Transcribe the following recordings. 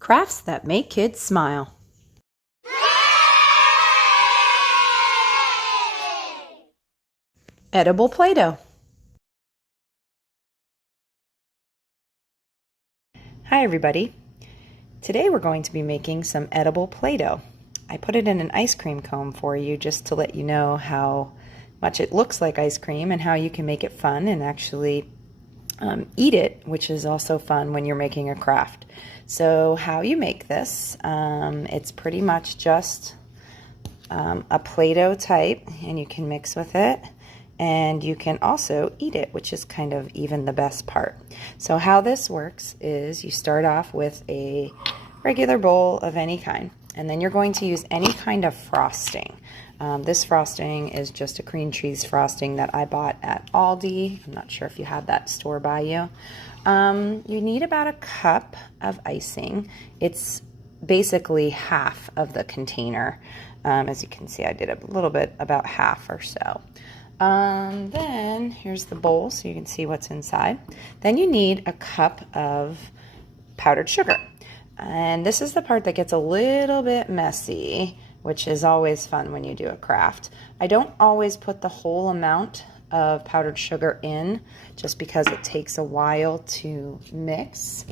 Crafts that make kids smile. Edible Play-Doh. Hi everybody. Today we're going to be making some edible Play-Doh. I put it in an ice cream cone for you just to let you know how much it looks like ice cream and how you can make it fun and actually eat it, which is also fun when you're making a craft. So how you make this, it's pretty much just a Play-Doh type, and you can mix with it, and you can also eat it, which is kind of even the best part. So how this works is you start off with a regular bowl of any kind, and then you're going to use any kind of frosting. This frosting is just a cream cheese frosting that I bought at Aldi. I'm not sure if you have that store by you. You need about a cup of icing. It's basically half of the container. As you can see, I did a little bit, about half or so. Then here's the bowl so you can see what's inside. Then you need a cup of powdered sugar. And this is the part that gets a little bit messy, which is always fun when you do a craft. I don't always put the whole amount of powdered sugar in just because it takes a while to mix.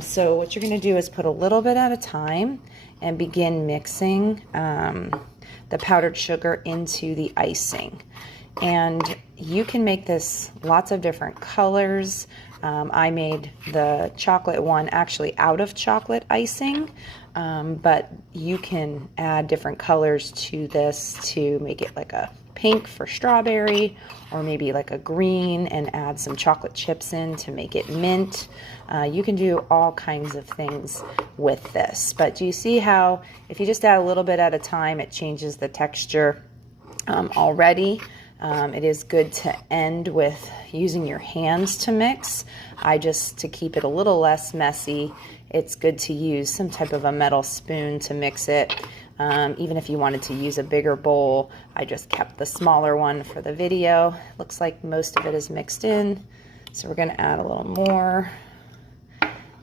So what you're going to do is put a little bit at a time and begin mixing the powdered sugar into the icing. And you can make this lots of different colors. I made the chocolate one actually out of chocolate icing, but you can add different colors to this to make it like a pink for strawberry, or maybe like a green and add some chocolate chips in to make it mint. You can do all kinds of things with this, but do you see how if you just add a little bit at a time, it changes the texture already? It is good to end with using your hands to mix. To keep it a little less messy, it's good to use some type of a metal spoon to mix it. Even if you wanted to use a bigger bowl, I just kept the smaller one for the video. Looks like most of it is mixed in, so we're going to add a little more.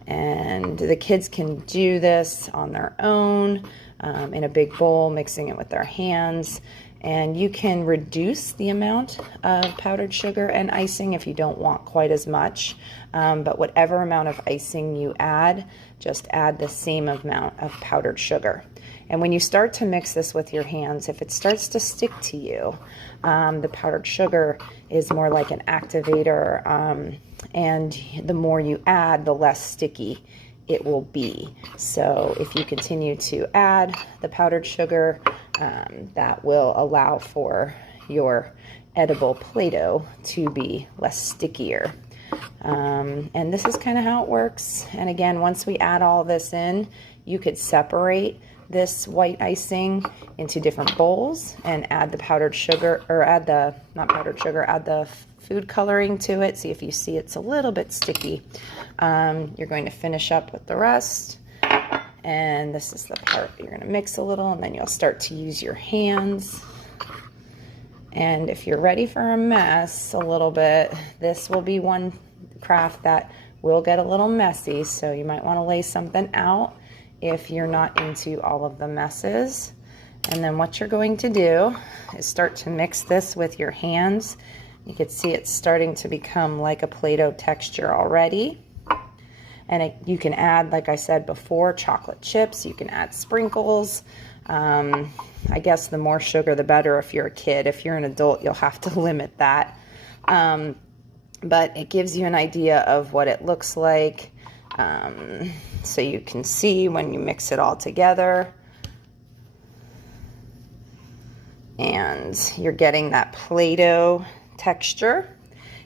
And the kids can do this on their own in a big bowl, mixing it with their hands. And you can reduce the amount of powdered sugar and icing if you don't want quite as much. But whatever amount of icing you add, just add the same amount of powdered sugar. And when you start to mix this with your hands, if it starts to stick to you, the powdered sugar is more like an activator. And the more you add, the less sticky it will be. So if you continue to add the powdered sugar, that will allow for your edible Play-Doh to be less stickier. And this is kind of how it works. And again, once we add all this in, you could separate this white icing into different bowls and add the powdered sugar, or add the, not powdered sugar, add the food coloring to it. See if you see it's a little bit sticky. You're going to finish up with the rest. And this is the part you're going to mix a little, and then you'll start to use your hands. And if you're ready for a mess a little bit, this will be one craft that will get a little messy, so you might want to lay something out if you're not into all of the messes. And then what you're going to do is start to mix this with your hands. You can see it's starting to become like a Play-Doh texture already. And you can add, like I said before, chocolate chips. You can add sprinkles. I guess the more sugar, the better if you're a kid. If you're an adult, you'll have to limit that. But it gives you an idea of what it looks like. So you can see when you mix it all together. And you're getting that Play-Doh texture.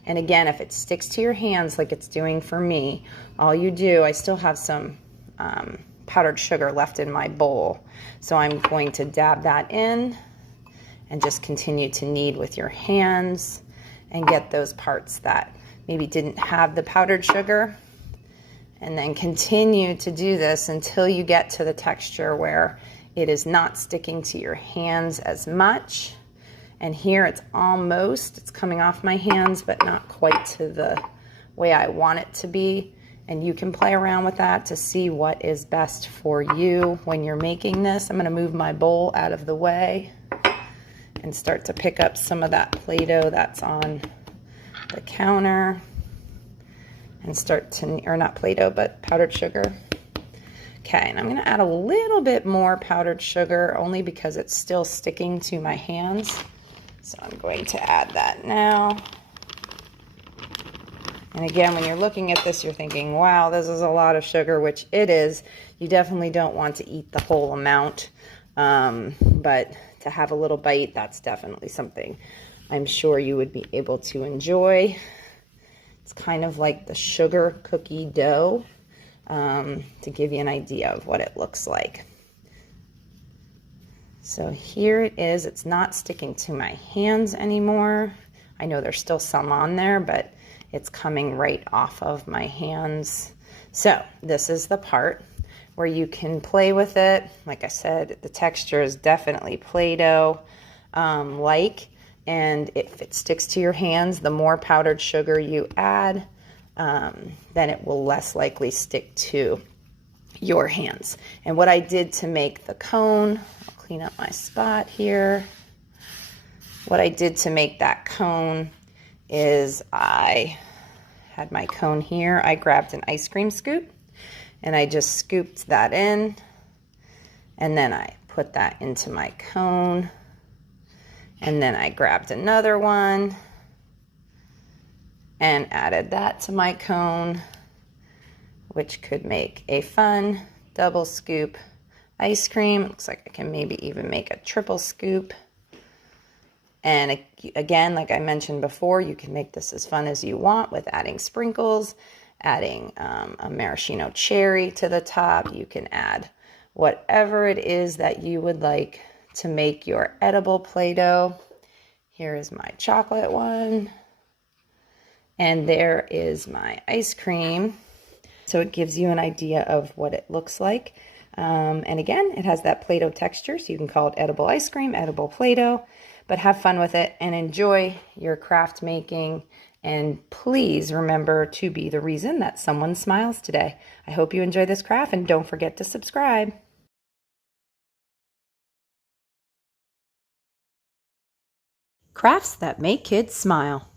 And again, if it sticks to your hands like it's doing for me, all you do, I still have some powdered sugar left in my bowl. So I'm going to dab that in and just continue to knead with your hands and get those parts that maybe didn't have the powdered sugar. And then continue to do this until you get to the texture where it is not sticking to your hands as much. And here it's coming off my hands, but not quite to the way I want it to be. And you can play around with that to see what is best for you when you're making this. I'm going to move my bowl out of the way and start to pick up some of that Play-Doh that's on the counter and start to, or not Play-Doh, but powdered sugar. Okay, and I'm going to add a little bit more powdered sugar only because it's still sticking to my hands. So I'm going to add that now. And again, when you're looking at this, you're thinking, wow, this is a lot of sugar, which it is. You definitely don't want to eat the whole amount, but to have a little bite, that's definitely something I'm sure you would be able to enjoy. It's kind of like the sugar cookie dough, to give you an idea of what it looks like. So here it is. It's not sticking to my hands anymore. I know there's still some on there, but it's coming right off of my hands. So this is the part where you can play with it. Like I said, the texture is definitely Play-Doh like, and if it sticks to your hands, the more powdered sugar you add, then it will less likely stick to your hands. And what I did to make the cone, I'll clean up my spot here. What I did to make that cone is I had my cone here. I grabbed an ice cream scoop and I just scooped that in, and then I put that into my cone, and then I grabbed another one and added that to my cone, which could make a fun double scoop ice cream. It looks like I can maybe even make a triple scoop. And again, like I mentioned before, you can make this as fun as you want with adding sprinkles, adding a maraschino cherry to the top. You can add whatever it is that you would like to make your edible Play-Doh. Here is my chocolate one. And there is my ice cream. So it gives you an idea of what it looks like. And again, it has that Play-Doh texture, so you can call it edible ice cream, edible Play-Doh. But have fun with it and enjoy your craft making. And please remember to be the reason that someone smiles today. I hope you enjoy this craft, and don't forget to subscribe. Crafts that make kids smile.